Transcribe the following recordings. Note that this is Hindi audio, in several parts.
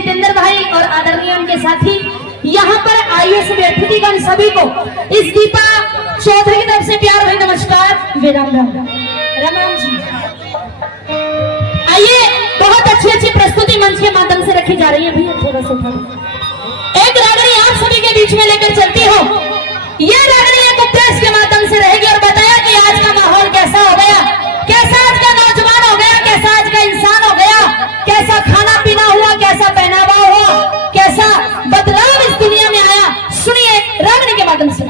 जितेंद्र भाई और आदरणीय उनके साथी यहाँ पर आईएएस अतिथिगण सभी को इस दीपा चौधरी की तरफ से प्यार भरी नमस्कार वे राम राम राम जी। आइए, बहुत अच्छी अच्छी प्रस्तुति मंच के माध्यम से रखी जा रही है। भैया थोड़ा सा एक रागनी आप सभी के बीच में लेकर चलती हो। यह रागनी एक उपदेश के माध्यम से रहेगी और बताया कि आज का माहौल कैसा हो गया, कैसा आज का नौजवान हो गया, कैसा आज का इंसान हो गया, कैसा खाना पीना हुआ, कैसा पहनावा हुआ, कैसा बदलाव इस दुनिया में आया। सुनिए रागनी के माध्यम से।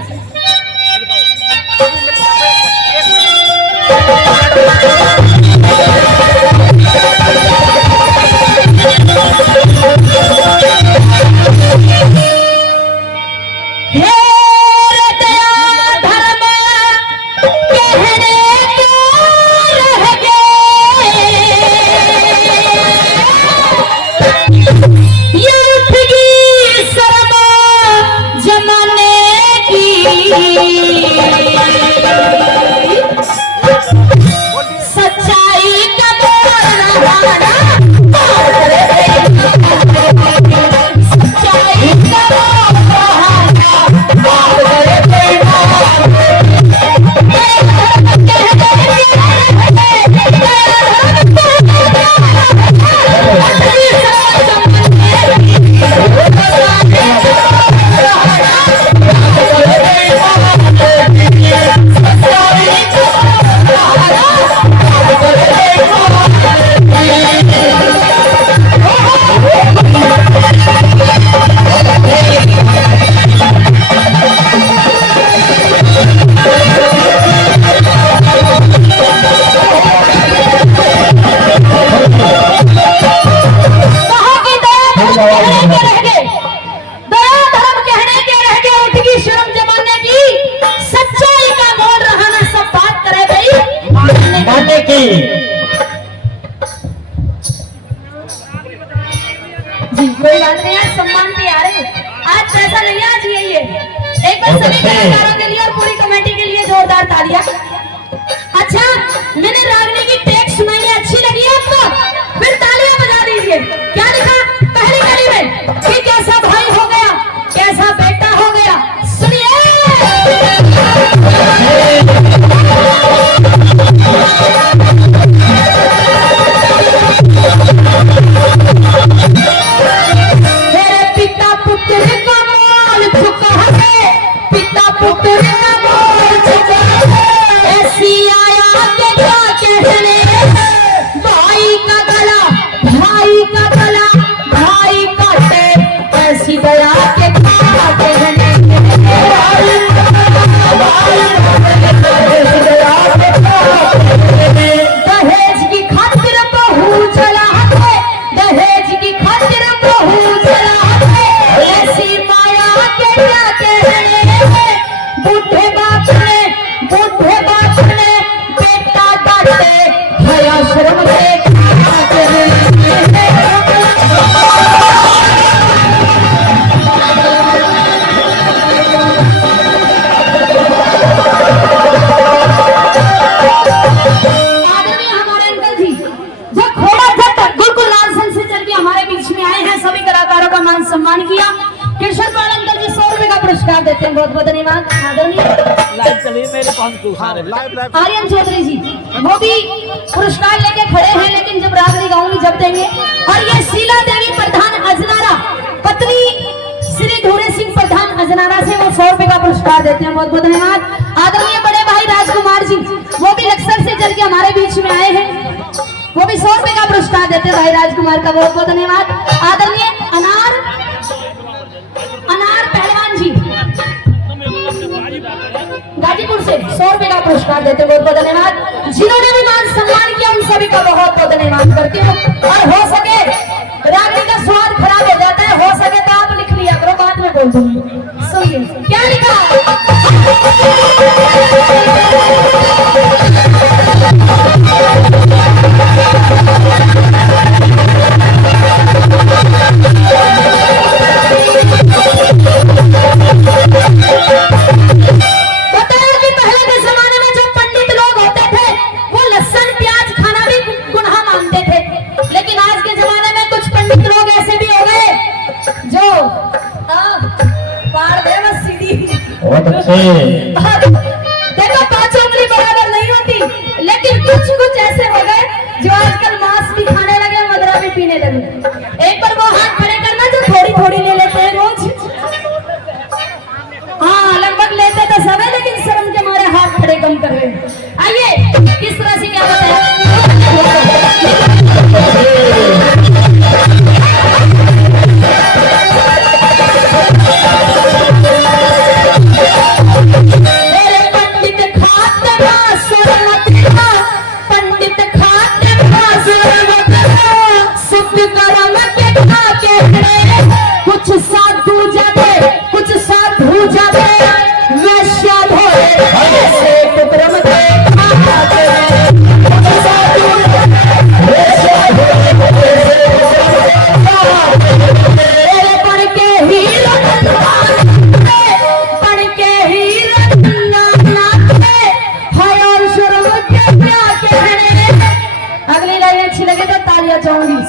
सम्मान भी आ रहे आज पैसा नहीं आज यही है। एक बार सभी कलाकारों के लिए और पूरी कमेटी के लिए जोरदार तालियां। अच्छा, मैंने रागनी की टेक सुनाई है, अच्छी लगी है आपको? फिर तालियां बजा दीजिए। क्या लिखा पहली कड़ी में कि कैसा भाई हो गया, कैसा बेटा हो गया। सुनिए सम्मान किया। कृष्ण पाल अंकल जी 100 रुपए का पुरस्कार देते हैं, बहुत बहुत धन्यवाद। आर्यन चौधरी जी वो भी पुरस्कार लेके खड़े हैं, लेकिन जब रागनी गाऊंगी जब देंगे। और ये शीला देवी प्रधान अजनारा पत्नी श्री धूरे सिंह प्रधान अजनारा से वो 100 रुपए का पुरस्कार देते हैं, बहुत बहुत धन्यवाद। आदरणीय बड़े भाई राजकुमार जी वो भी लक्सर से चल के हमारे बीच में आए हैं, वो भी 100 रुपए का पुरस्कार देते हैं भाई राजकुमार का, बहुत बहुत धन्यवाद। आदरणीय अनार पहलवान जी गाजीपुर से 100 रुपए का पुरस्कार देते हैं, बहुत बहुत धन्यवाद। जिन्होंने भी मान सम्मान किया उन सभी का बहुत बहुत धन्यवाद करती हूँ। और हो सके रागनी का स्वाद खराब हो जाता है, हो सके तो आप लिख लिया करो, बाद में बोल दूंगी। सुनिए क्या लिखा लोग ऐसे भी हो गए देखो 5 उंगली बराबर नहीं होती, लेकिन कुछ कुछ ऐसे हो गए जो आजकल मांस भी खाने लगे, मदरा भी पीने लगे। एक बार वो हाथ खड़े करना जो थोड़ी थोड़ी ले लेते हैं रोज। हाँ लगभग लेते तो सब है, लेकिन शर्म के मारे हाथ खड़े कम कर रहे हैं। आइए किस तरह से क्या बताया।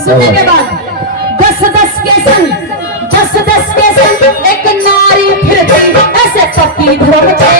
सुनने के बाद 10-10 के संग एक नारी फिरती ऐसे पति धर्म पे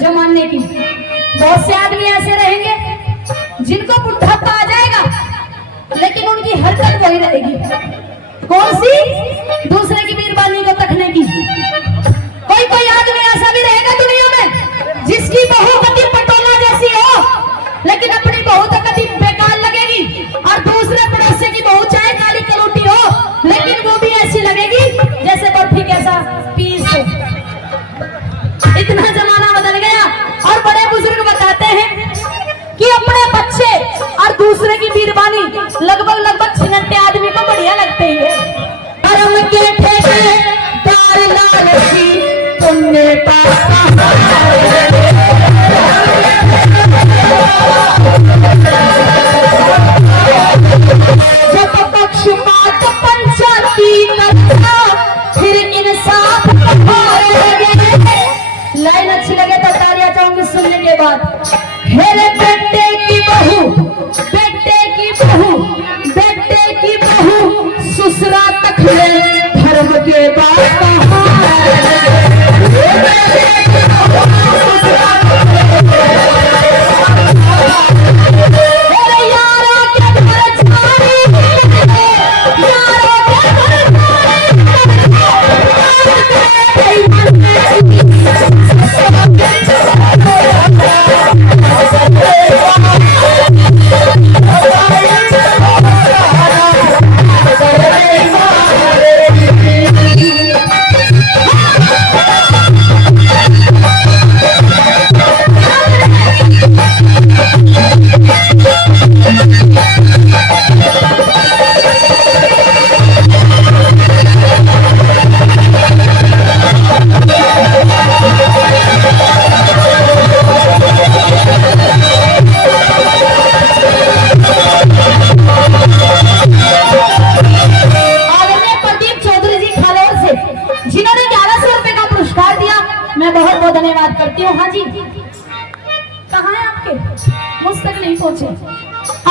जमाने की। बहुत से आदमी ऐसे रहेंगे जिनको बुढ़ापा आ जाएगा, लेकिन उनकी हरकत वही रहेगी। कौन सी? दूसरे की बीरबानी को तकने की। कोई आदमी ऐसा भी रहेगा दुनिया में जिसकी बहू कति पटोला जैसी हो, लेकिन अपनी बहू तो कति बेकार लगेगी, और दूसरे पड़ोसी की बहू चाहे काली कलूटी हो, लेकिन वो भी ऐसी लगेगी जैसे बर्फी कैसा पीस। इतना जमाना बदल गया। और बड़े बुजुर्ग बताते हैं कि अपने बच्चे और दूसरे की बीरबानी लगभग छिनते आदमी को बढ़िया लगते ही है। कर्म के ठेकेदार लालची तुमने जब पक्षपात पंचायती करता फिर इंसाफ लाइन अच्छी लगे तो तालियां चाहूंगी सुनने के बाद। मेरे बेटे की बहू ससुरा तक ले धर्म के बाद धन्यवाद करती हूँ। हाँ जी, कहाँ है आपके? मुझ तक नहीं पहुँचे।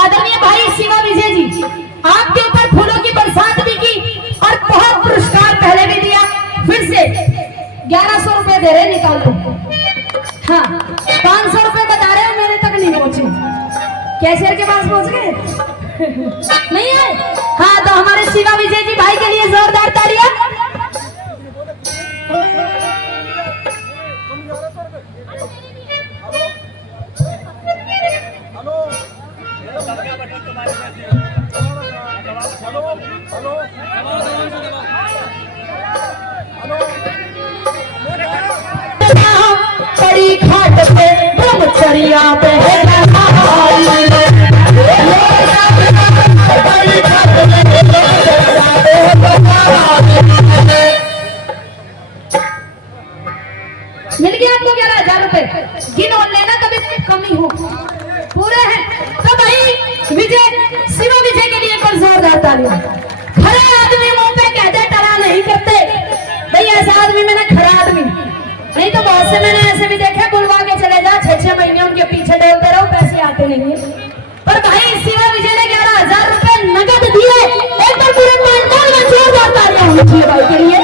आदरणीय भाई शिवा विजय जी, आपके ऊपर फूलों की बरसात भी की और बहुत पुरस्कार पहले भी दिया। फिर से 1100 रुपए दे रहे, निकाल दो। हाँ, 500 रुपए बता रहे हो, मेरे तक नहीं पहुंचे। कैशियर के पास पहुंच गए? नहीं है। हाँ, तो हमारे शिवा विजय जी भाई के लिए जोरदार तालियां। बड़ी घाट पे ब्रह्मचर्या पे मिल गया आपको 11,000 रुपए। गिनो लेना, कभी कमी हो, पूरे हैं। तो भाई विजय, शिवा विजय के लिए एक और जोरदार तालियां। खड़े आदमी मुंह पे कहते टला नहीं करते भाई, ऐसा आदमी मैंने खड़ा आदमी नहीं, तो बहुत से मैंने ऐसे भी देखे, बुलवा के चले जा, 6-6 महीने उनके पीछे डोलते रहो, पैसे आते नहीं है। पर भाई शिवा विजय ने 11,000 रुपए नगद दिए। एक बार पूरे मैदान में जोरदार तालियां होनी चाहिए भाई के लिए।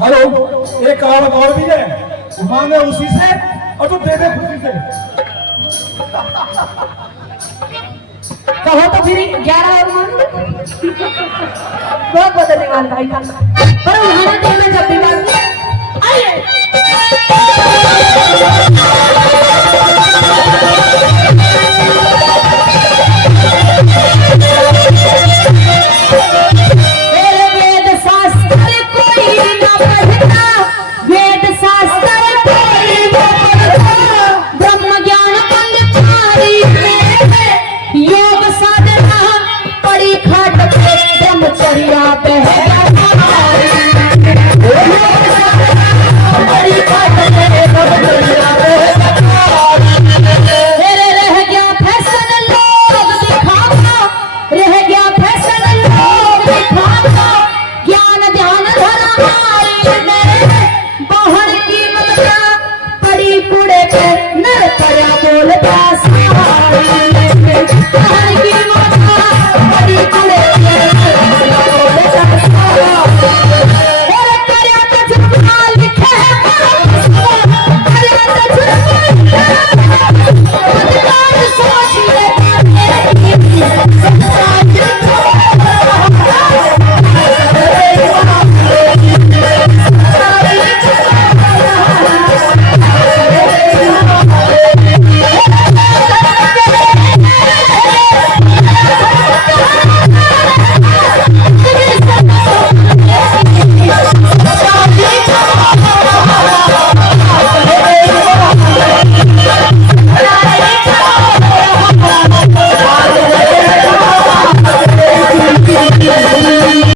हेलो, एक कहावत और भी है, मांगे उसी से और तो दे दे खुशी से। कहो तो फिर 11 और मान लो। बहुत बहुत धन्यवाद भाई का, पर उन्होंने तो हमें जब भी मांगी। आइए